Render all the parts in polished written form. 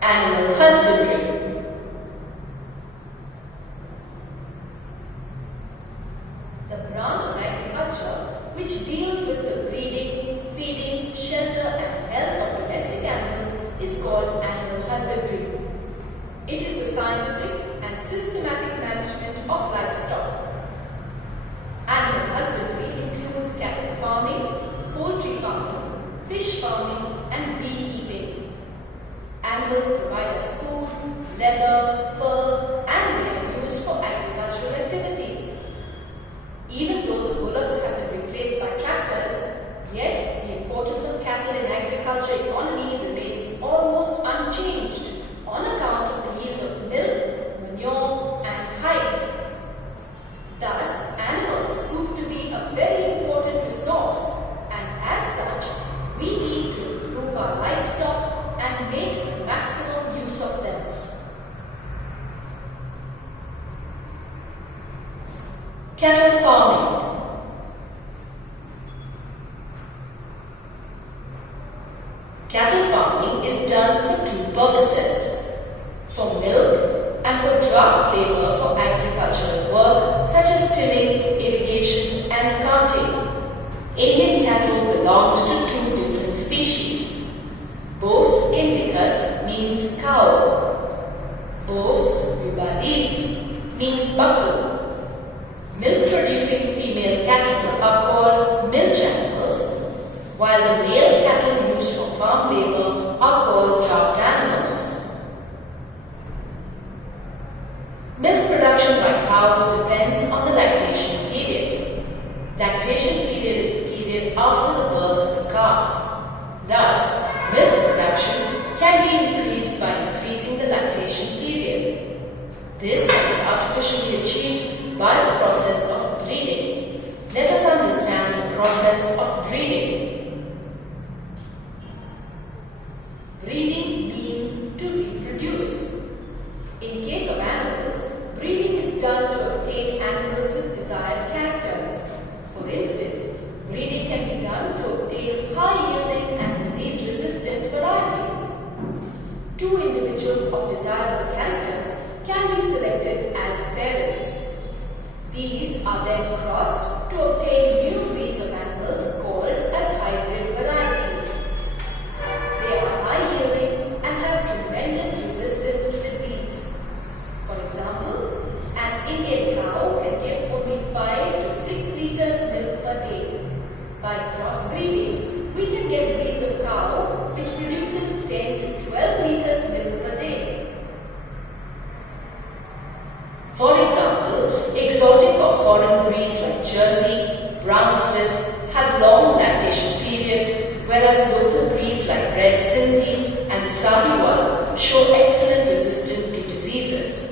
Animal husbandry. The branch of agriculture which deals with the breeding, feeding, shelter and health of domestic animals is called animal husbandry. It is the scientific and systematic management of livestock. Animal husbandry includes cattle farming, poultry farming, fish farming and beekeeping. Animals provide us food, leather, fur and they are used for agricultural activities. Even though the bullocks have been replaced by tractors, yet the importance of cattle in agriculture economy remains almost unchanged on account of the yield of milk, manure and hides. Thus, animals prove to be a very important resource and as such, we need to improve our livestock and make the maximum use of them. Cattle farming. Cattle farming is done for two purposes: for milk and for draft labor for agricultural work such as tilling, irrigation and carting. Indian cattle belongs to two different species. Bos indicus means cow. Bos rurales means buffalo. Milk-producing female cattle are called milch animals, while the male cattle used for farm labor are called draft animals. Milk production by cows depends on the lactation period. Lactation period is the period after the birth of the calf. Thus, milk production can be increased by increasing the lactation period. This can be artificially achieved by the process of breeding. Let us understand the process of breeding. Breeding means to reproduce. In case of animals, breeding is done to obtain animals with desired characters. For instance, breeding can be done to obtain high-yielding and disease-resistant varieties. Two individuals of desirable characters can be selected as parents. These are then crossed to obtain new breeds of animals called as hybrid varieties. They are high-yielding and have tremendous resistance to disease. For example, an Indian cow can give only 5 to 6 liters milk per day. By crossbreeding, we can get breeds of cow which produces 10 to 12 liters milk per day. For example, exotic or foreign breeds like Jersey, Brown Swiss have long lactation period, whereas local breeds like Red Sindhi and Sahiwal show excellent resistance to diseases.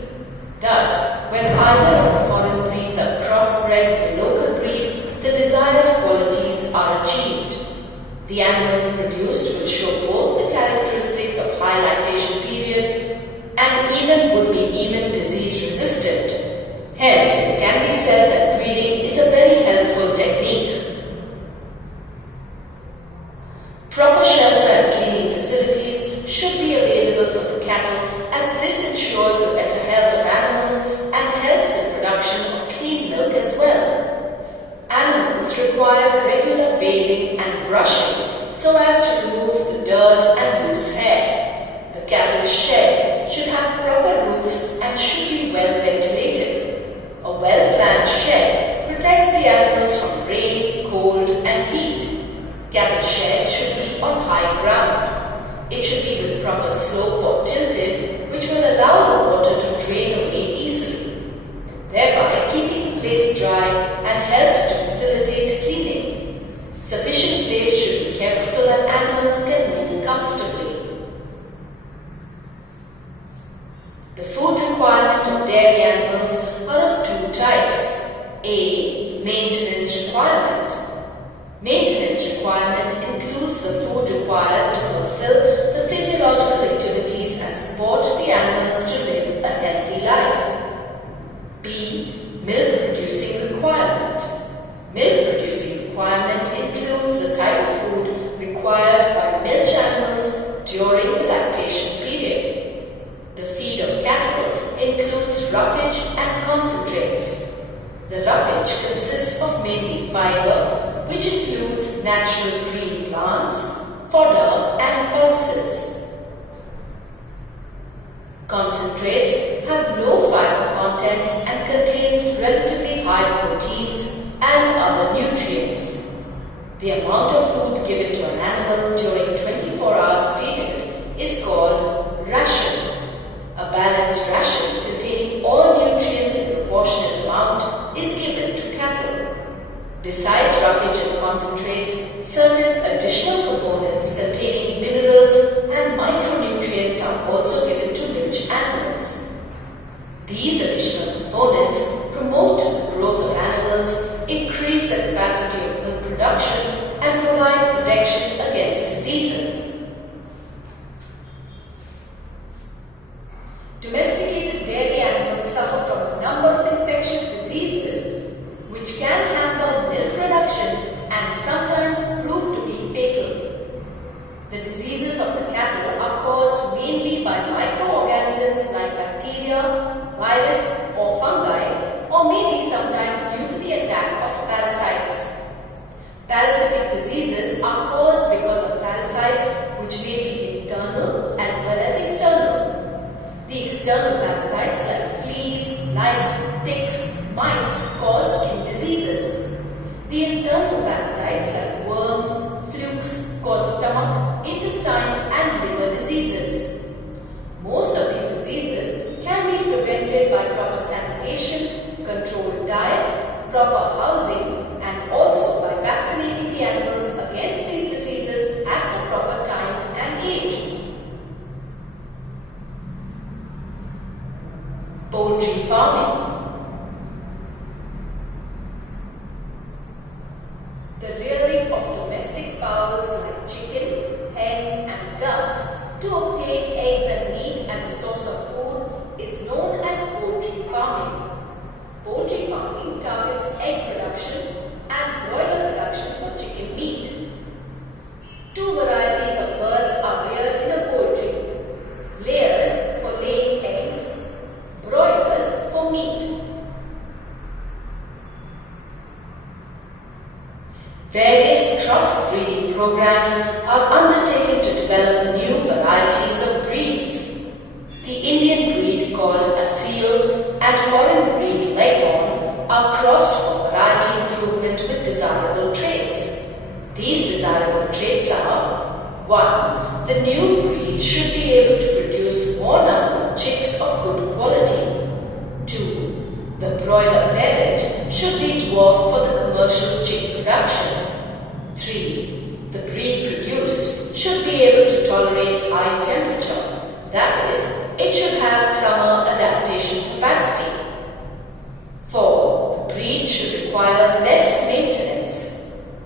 Thus, when either of the foreign breeds are crossbred with the local breed, the desired qualities are achieved. The animals produced will show both the characteristics of high lactation period and would be even disease resistant. Hence, it can be said that breeding is a very helpful technique. Proper shelter and cleaning facilities should be available for the cattle, as this ensures the better health of animals and helps in production of clean milk as well. Animals require regular bathing and brushing so as to remove the dirt and loose hair. The cattle shed should have proper roofs and should be well ventilated. A well-planned shed protects the animals from rain, cold and heat. Cattle shed should be on high ground. It should be with proper slope or tilted, which will allow the water to drain away easily, thereby keeping the place dry and helps to facilitate cleaning. Sufficient place should be kept so that animals can move comfortably. The food requirement of dairy animals are of two types. A. Maintenance requirement. Maintenance requirement includes the food required to fulfill the physiological activities and support the animals to live a healthy life. B. Milk producing requirement. Milk producing requirement includes the type of food required by milch animals during the lactation period. roughage and concentrates. The roughage consists of mainly fiber, which includes natural green plants, fodder and pulses. Concentrates have low fiber contents and contains relatively high proteins and other nutrients. The amount of food given to an animal during 24 hours period is called ration. A balanced ration containing all nutrients in proportionate amount is given to cattle. Besides roughage and concentrates, certain additional components containing minerals and micronutrients are also given to milch animals. These additional components promote the growth of animals, increase the capacity of milk production, and provide protection against diseases. Domesticated dairy animals suffer from a number of infectious diseases which can hamper milk production and sometimes prove to be fatal. The diseases of the cattle are caused mainly by microorganisms like bacteria, virus or fungi, or maybe sometimes due to the attack of parasites. Parasitic diseases are caused because of parasites which may be internal as well as external. The external parasites like fleas, lice, ticks, mites cause skin diseases. The internal parasites like worms, flukes cause stomach, intestine and liver diseases. Most of these diseases can be prevented by proper sanitation, controlled diet, proper housing and also by vaccinating the animals against these diseases at the proper time and age. Poultry farming. The rearing of domestic fowls like chicken, hens and ducks to obtain eggs and meat as a source of food is known as poultry farming. Poultry farming targets egg production and broiler production for chicken meat. Two varieties of birds are reared in a poultry: layers for laying eggs, broilers for meat. Various cross-breeding programs are undertaken to develop new varieties of breeds. The Indian breed called Asil and foreign breed Leghorn are crossed for variety improvement with desirable traits. These desirable traits are: 1. The new breed should be able to produce more number of chicks of good quality. 2. The broiler parent should be dwarf for the commercial chick production. 3. The breed produced should be able to tolerate high temperature. That is, it should have summer adaptation capacity. 4. The breed should require less maintenance.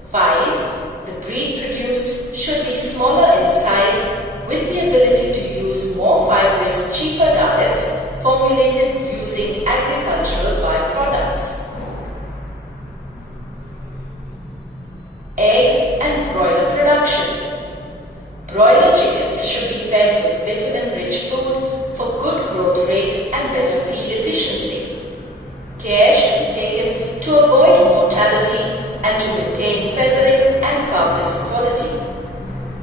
5. The breed produced should be smaller in size with the ability to use more fibrous, cheaper diets formulated using agricultural byproducts. Egg and broiler production. Broiler chickens should be fed with vitamin-rich food for good growth rate and better feed efficiency. Care should be taken to avoid mortality and to maintain feathering and carcass quality.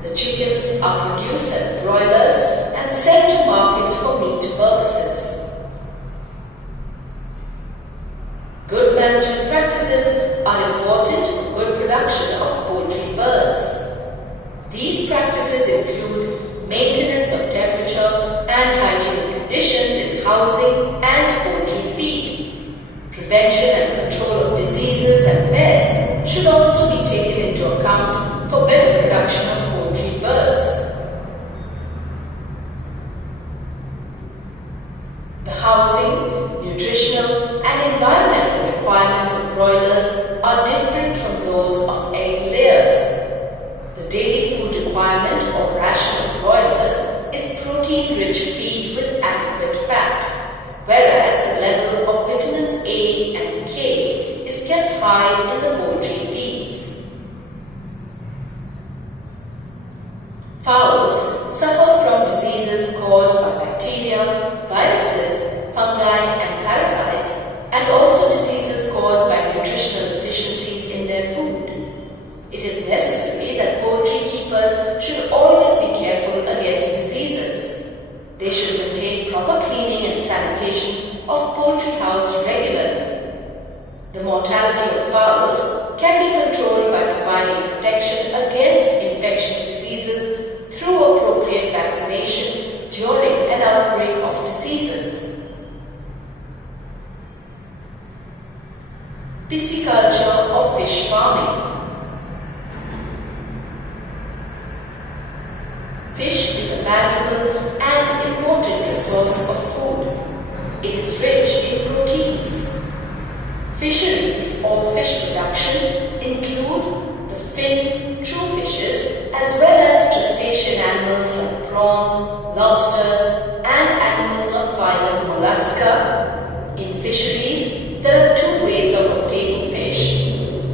The chickens are produced as broilers and sent to market for meat purposes. Good management practices are important for good production of poultry birds. These practices include maintenance of temperature and hygienic conditions in housing and poultry feed. Prevention and control of diseases and pests should also be taken into account for better production of poultry birds. The housing, nutritional and environmental requirements of broilers are different from those of egg layers. The daily food requirement or ration of broilers is protein-rich feed with adequate fat, whereas the level of vitamins A and K is kept high in the poultry feeds. Fowls suffer from diseases caused by bacteria, viruses, fungi and farming. Fish is a valuable and important resource of food. It is rich in proteins. Fisheries or fish production include the finned true fishes as well as crustacean animals like prawns, lobsters and animals of phylum Mollusca. In fisheries, there are two ways of obtaining fish.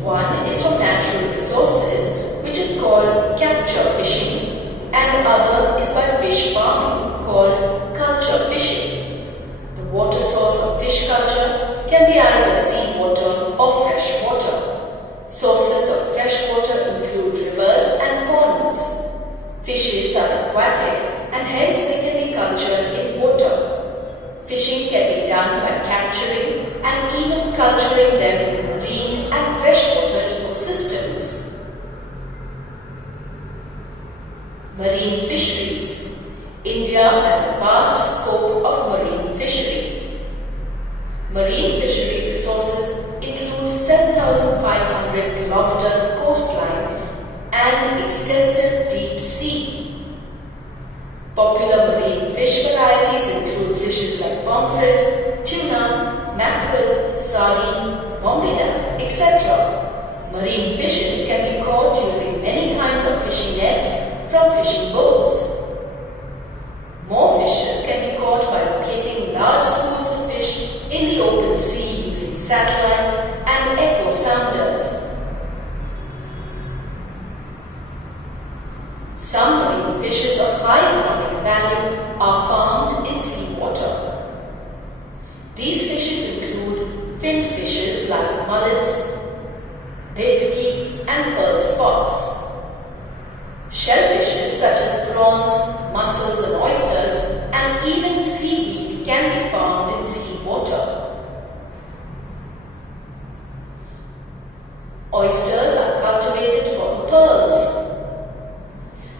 One is from natural resources, which is called capture fishing, and other is by fish farming called culture fishing. The water source of fish culture can be either seawater or fresh water. Sources of fresh water include rivers and ponds. Fishes are aquatic and hence they can be cultured in water. Fishing can be done by capturing and even culturing them in marine and freshwater ecosystems. Marine fisheries. India has a vast scope of marine fishery. Marine fishery resources include 7,500 kilometers coastline and extensive deep sea. Popular marine fish varieties include fishes like pomfret, tuna, mackerel, sardine, Bombay duck, etc. Marine fishes can be caught using many kinds of fishing nets from fishing boats. More fishes can be caught by locating large schools of fish in the open sea using satellites and echo sounders. Some marine fishes of high economic value are farmed in seawater. These fishes include finned fishes like mullets, vetki and pearl spots. Shellfishes such as prawns, mussels and oysters and even seaweed can be farmed in seawater. Oysters are cultivated for the pearls.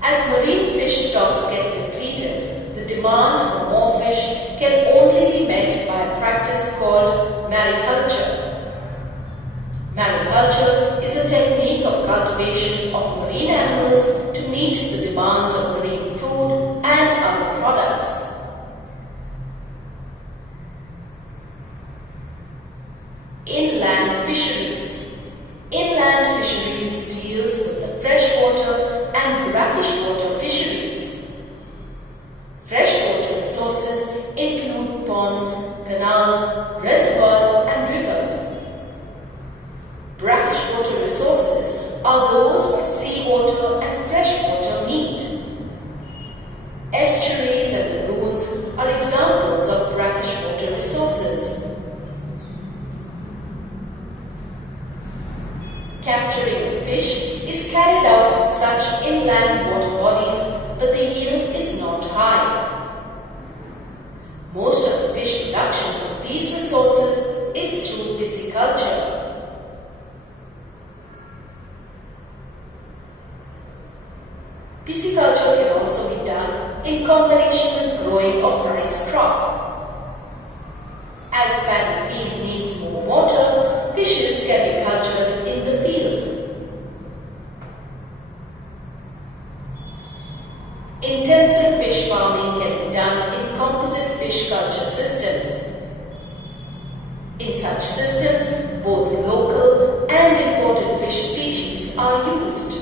As marine fish stocks get depleted, the demand for more fish can only be met by a practice called mariculture. Mariculture is a technique of cultivation of marine animals to meet the demands of marine food and other products. Inland fisheries. Inland fisheries deals with the freshwater and brackish water fisheries. Freshwater resources include ponds, canals, reservoirs and rivers. Brackish water resources are those where seawater and freshwater meet. Estuaries and lagoons are examples of brackish water resources. Capturing the fish is carried out in such inland water bodies, but the yield is not high. Most of the fish production from these resources is through pisciculture. Pisciculture can also be done in combination with growing of rice crop. As paddy field needs more water, fishes can be cultured in the field. Intensive fish farming can be done in composite fish culture systems. In such systems, both local and imported fish species are used.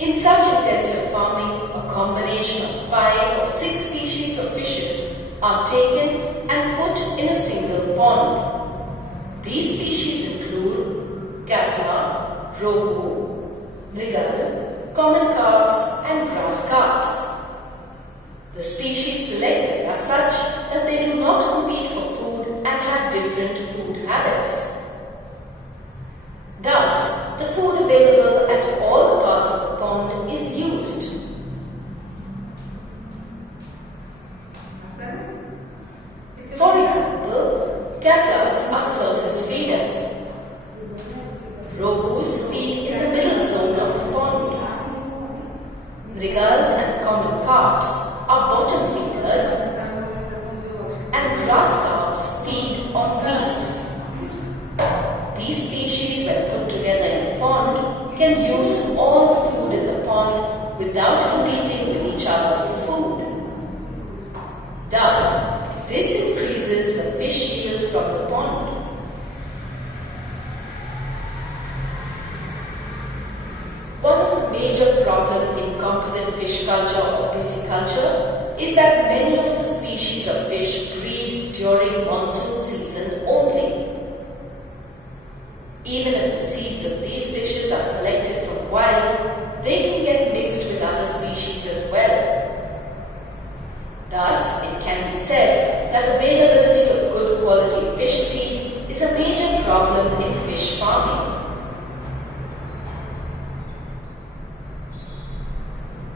In such intensive farming, a combination of 5 or 6 species of fishes are taken and put in a single pond. These species include catla, rohu, mrigal, common carps and grass carps. The species selected are such that they do not compete for food and have different food habits. Thus, the food available at all the parts of the pond is used. For example, catlas are surface feeders. Rohus feed in the middle zone of the pond. Mrigals and common carps are bottom feeders, and grass carps feed on weeds. can use all the food in the pond without competing with each other for food. Thus, this increases the fish yield from the pond. One of the major problems in composite fish culture or pisciculture is that many of the species of fish breed during monsoon season only. Even if the seeds of these fishes are collected from wild, they can get mixed with other species as well. Thus, it can be said that availability of good quality fish seed is a major problem in fish farming.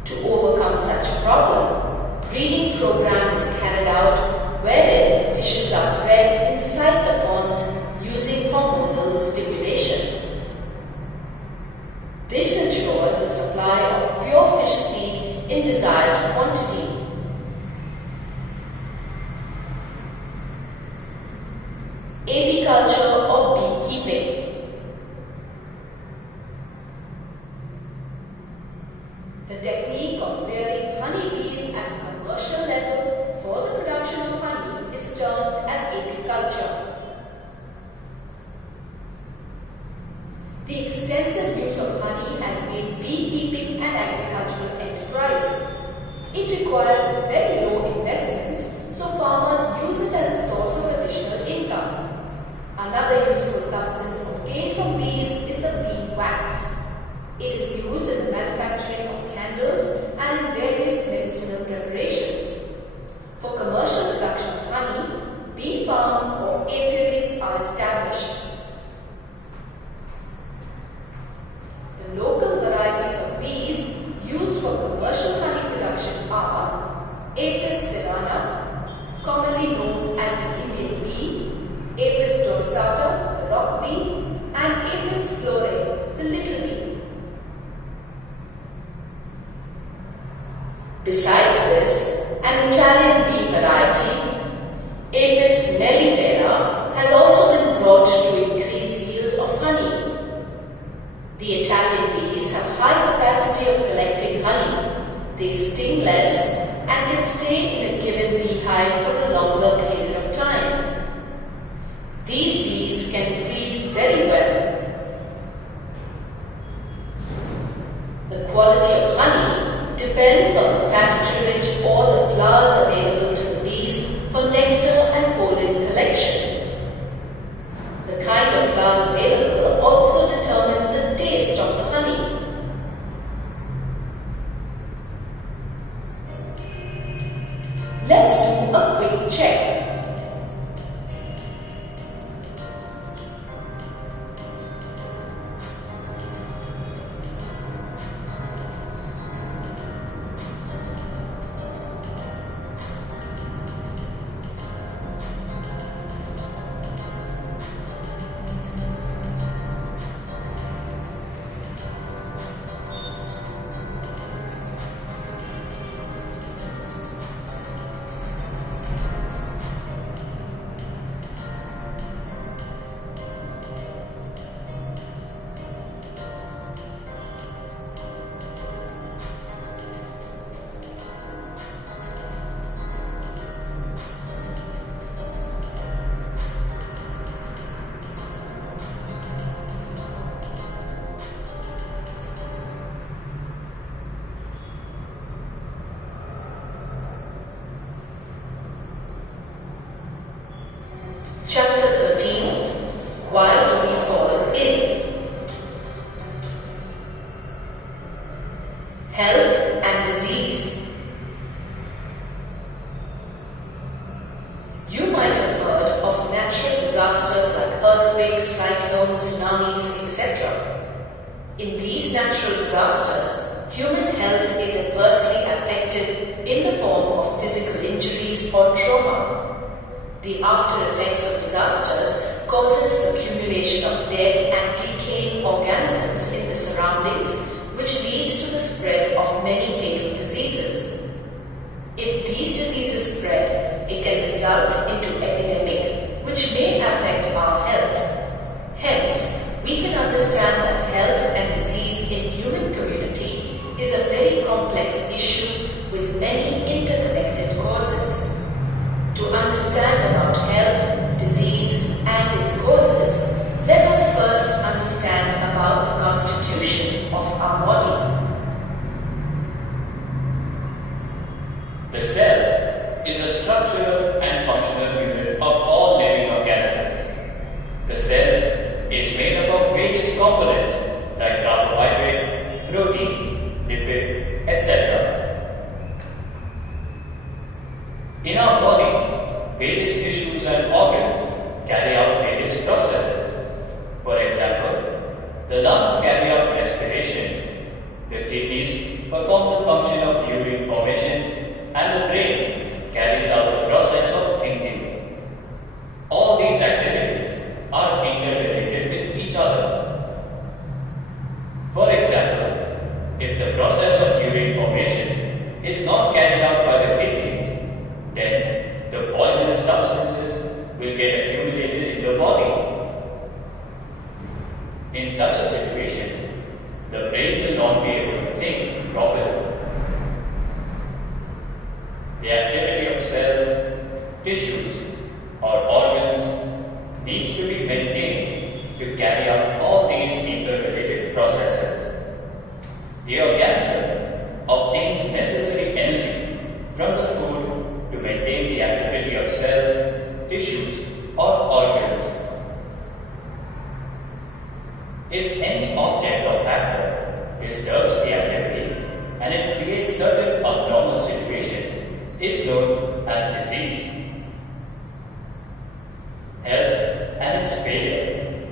To overcome such a problem, breeding program is carried out wherein the fishes are bred inside the ponds using hormonal stimulation. This ensures the supply of pure fish seed in desired quantity. Aviculture or beekeeping. The technique of rearing honeybees at a commercial level for the production of honey is termed as aviculture. The extensive use of honey has made beekeeping an agricultural enterprise. It requires very low investments, so farmers use it as a source of additional income. Another useful substance obtained from bees is the bee wax. It is used in the manufacturing of candles and in various medicinal preparations. For commercial production of honey, bee farms or apiaries are established. The local varieties of bees used for commercial honey production are Apis cerana, commonly known as the Indian bee, Apis dorsata, the rock bee, and Apis florae, the little bee. Besides this, an Italian bee variety, Apis mellifera, has also been brought to increase yield of honey. The Italian bees have high capacity of collecting honey. They sting less and can stay in a given beehive for a longer period of time. These bees can breed very well. The quality of honey depends on the pasturage or the flowers available to the bees for nectar and pollen collection. The kind of flowers available also determine the taste of the honey. Let's do a quick check. Chapter 13. Why do we fall ill? Health and disease. You might have heard of natural disasters like earthquakes, cyclones, tsunamis, etc. In these natural disasters, human health is adversely affected in the form of physical injuries or trauma. The after effects of disasters causes accumulation of dead and decaying organisms in the surroundings, which leads to the spread of many fatal diseases. If these diseases spread, it can result into epidemic, which may affect our health. Hence, we can understand that health and disease In such a situation, the brain will not be able to think properly. The activity of cells, tissues, or organs needs to be maintained to carry out all these interrelated processes. The organism obtains necessary energy from the food to maintain the activity of cells, tissues, or organs. If any object or factor disturbs the activity and it creates certain abnormal situation, is known as disease. Health and its failure.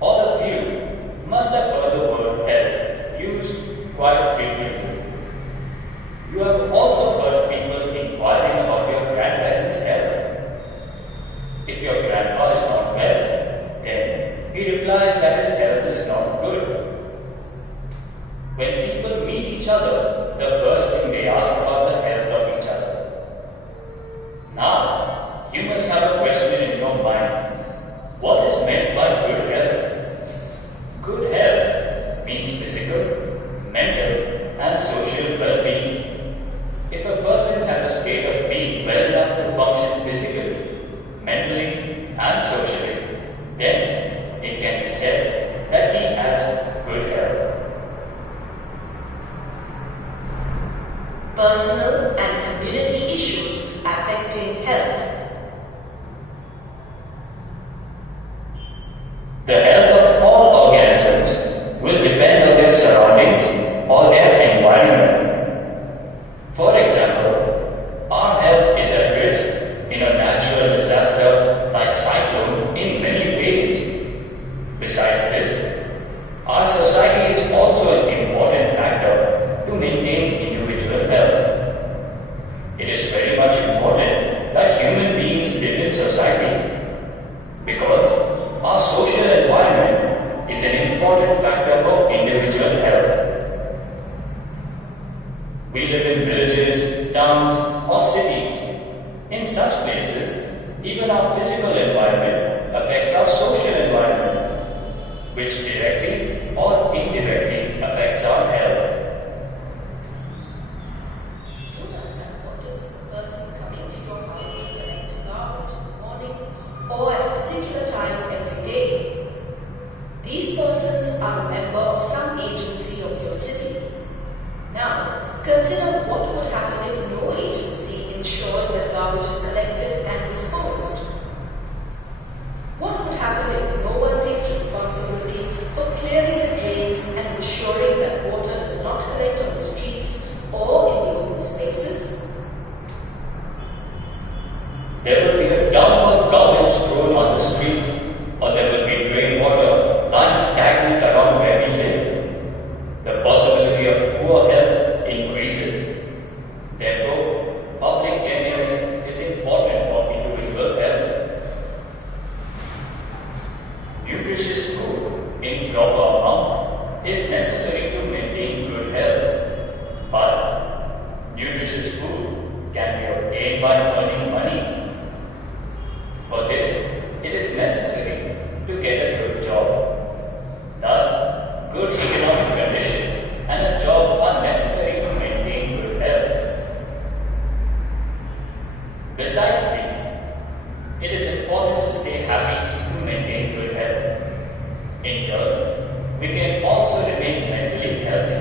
All of you must have heard the word health used quite frequently. You have also heard people inquiring about your grandparents' health. If your grandpa is not well, then he replies that his health is not good. When people meet each other, the first thing they ask about the health of each other. Now, you must have a question in your mind. What is meant by good health? Good health means physical, mental, and social well-being. If a person has a state of being well enough to function physically, mentally, and socially, then it can be said that he has good health. Personal and community issues affecting health. The health of all organisms will depend on their surroundings or their environment. For example, our health is at risk in a natural disaster like cyclone in many ways. Besides this, our society is also an important factor to maintain individual health. It is very much important that human beings live in society because our social environment is an important factor for individual health. We live in villages, towns, or cities. In such places, even our physical environment affects our social environment, which directly or indirectly affects our health. You must have noticed the person coming to your house to collect garbage in the morning or at a particular time every day. These persons are a member of some agency of your city. Now, consider what would happen if no agency ensures that garbage is collected and disposed. What would happen if no one takes responsibility for clearing the drains and ensuring that water does not collect on the streets or in the open spaces? There will be a dump of garbage thrown on the streets, or there will be rainwater lying stagnant around where we live. The possibility of poor health increases. Therefore, public cleanliness is important for individual health. Nutritious food in proper amount is necessary to maintain good health. But nutritious food can be obtained by earning money. For this, it is necessary to get a good job. Thus, good economic condition and a job are necessary to maintain good health. Besides these, it is important to stay happy to maintain good health. In turn, we can also remain mentally healthy.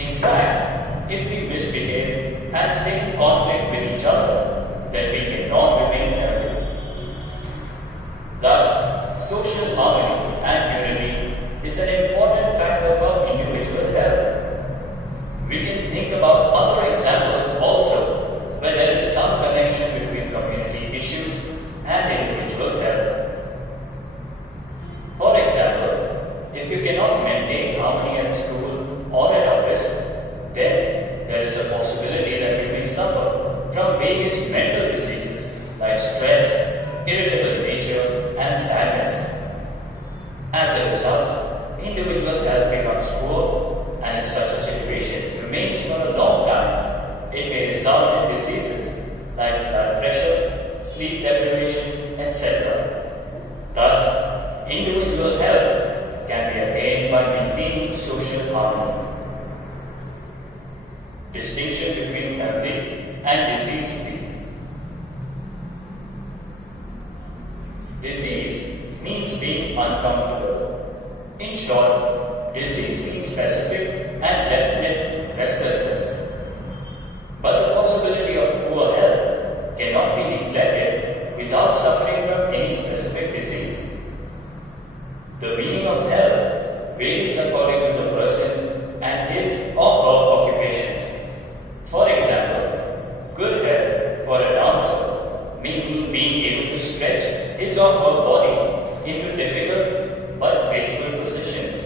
In fact, if we misbehave and stay in conflict with each other, then we cannot remain healthy. Thus, social harmony and unity is an important factor for individual health. We can think about other examples also where there is some connection between community issues and individual health. For example, if you cannot maintain harmony at school or at office, then there is a possibility that you may suffer from various mental diseases like stress, irritable nature, and sadness. As a result, individual health becomes poor, and if such a situation remains for a long time, it may result in diseases like blood pressure, sleep deprivation, etc. Thus, individual health can be attained by maintaining social harmony. Distinction between healthy and disease-free. Disease means being uncomfortable. In short, disease means specific and definite restlessness. But the possibility of poor health cannot be neglected without suffering from any specific disease. The meaning of health varies according to the person and his or her occupation. For example, good health for a dancer may mean being able to stretch his or her body into difficult but graceful positions.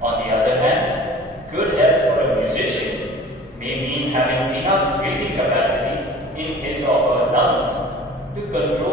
On the other hand, good health for a musician may mean having enough breathing capacity in his or her lungs to control